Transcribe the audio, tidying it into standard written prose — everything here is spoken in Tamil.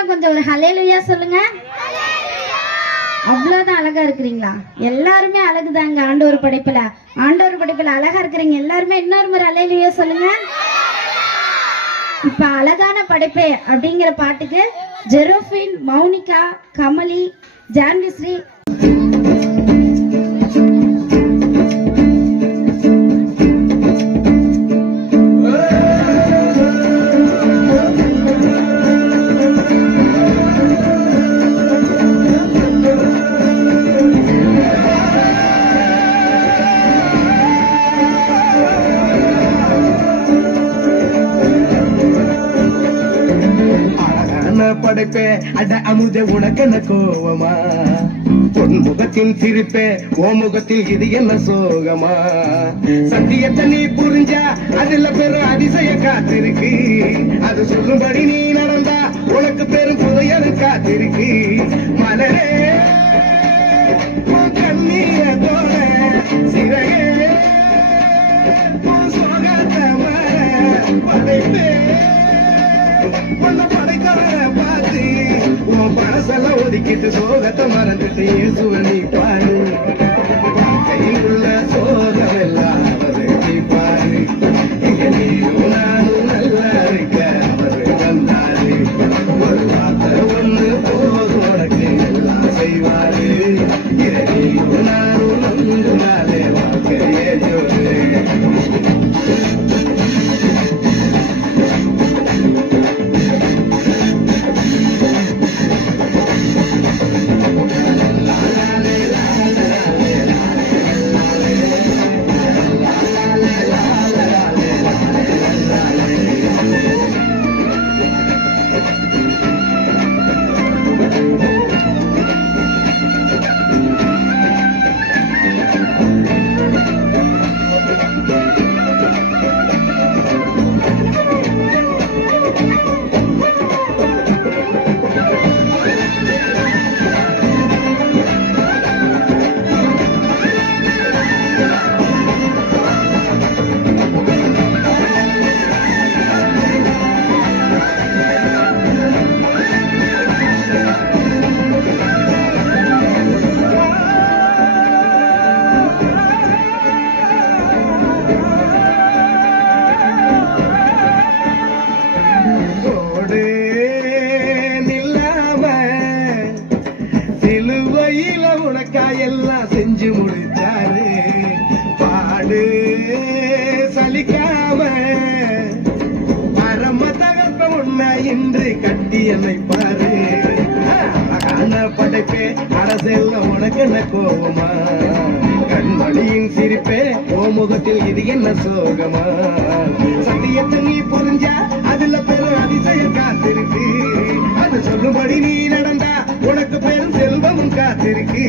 எல்லாம் கொஞ்சம் ஒரு ஹல்லேலூயா சொல்லுங்க. அவ்வளவுதான் அழகா இருக்கிறீங்களா? எல்லாருமே அழகுதாங்க. ஆண்டவர் படைப்புல அழகா இருக்கிறீங்க எல்லாருமே. இன்னொரு முறை ஹல்லேலூயா சொல்லுங்க. இப்ப அழகான படைப்பே அப்படிங்கிற பாட்டுக்கு ஜெரோஃபின், மௌனிகா, கமலி, ஜான்விஸ்ரீ படைப்பே அட அமுதே உனக்கென்ன கோவமா? பொன்முகத்தின் சிரிப்பே ஓ முகத்தில் இது என்ன சோகமா? சத்தியத்தை நீ புரிஞ்சா அதுல பெரும் அதிசய காத்திருக்கு. அது சொல்லும்படி நீ நடந்தா உனக்கு பெரும் புதையல் காத்திருக்கு. மலரே கண்ணீர தோட சிறையே சோகத்தை படைப்பே பார்த்து உன் பழசெல்லாம் ஒதுக்கிட்டு சோகத்தை மறந்துட்டு இயேசுவை நீ பாரு. கையில் உள்ள சோகம் எல்லாம் அவரை பாரு. இங்க நீயும் நானும் நல்லா இருக்க அவரு வந்தாரு. ஒரு வார்த்தை ஒண்ணு போதும் உனக்கு எல்லாம் செய்வாரு. இதை நீயும் நானும் நம்புனாலே வாழ்க்கையே ஜோரு. எல்லாம் செஞ்சு முடிச்சாரு. பாடு சலிக்காம பரம தகப்ப உன்னை இன்று கட்டி என்னை பாரு. அழகான படைப்பே அரசெல்லாம் உனக்கு என்ன கோவமா? கண்மணியின் சிரிப்பே ஓ முகத்தில் இது என்ன சோகமா? சத்தியத்தை நீ புரிஞ்சா அதுல பெரும் அதிசயம் காத்திருக்கு. அது சொல்லும்படி நீ நடந்தா உனக்கு பெரும் செல்வமும் காத்திருக்கு.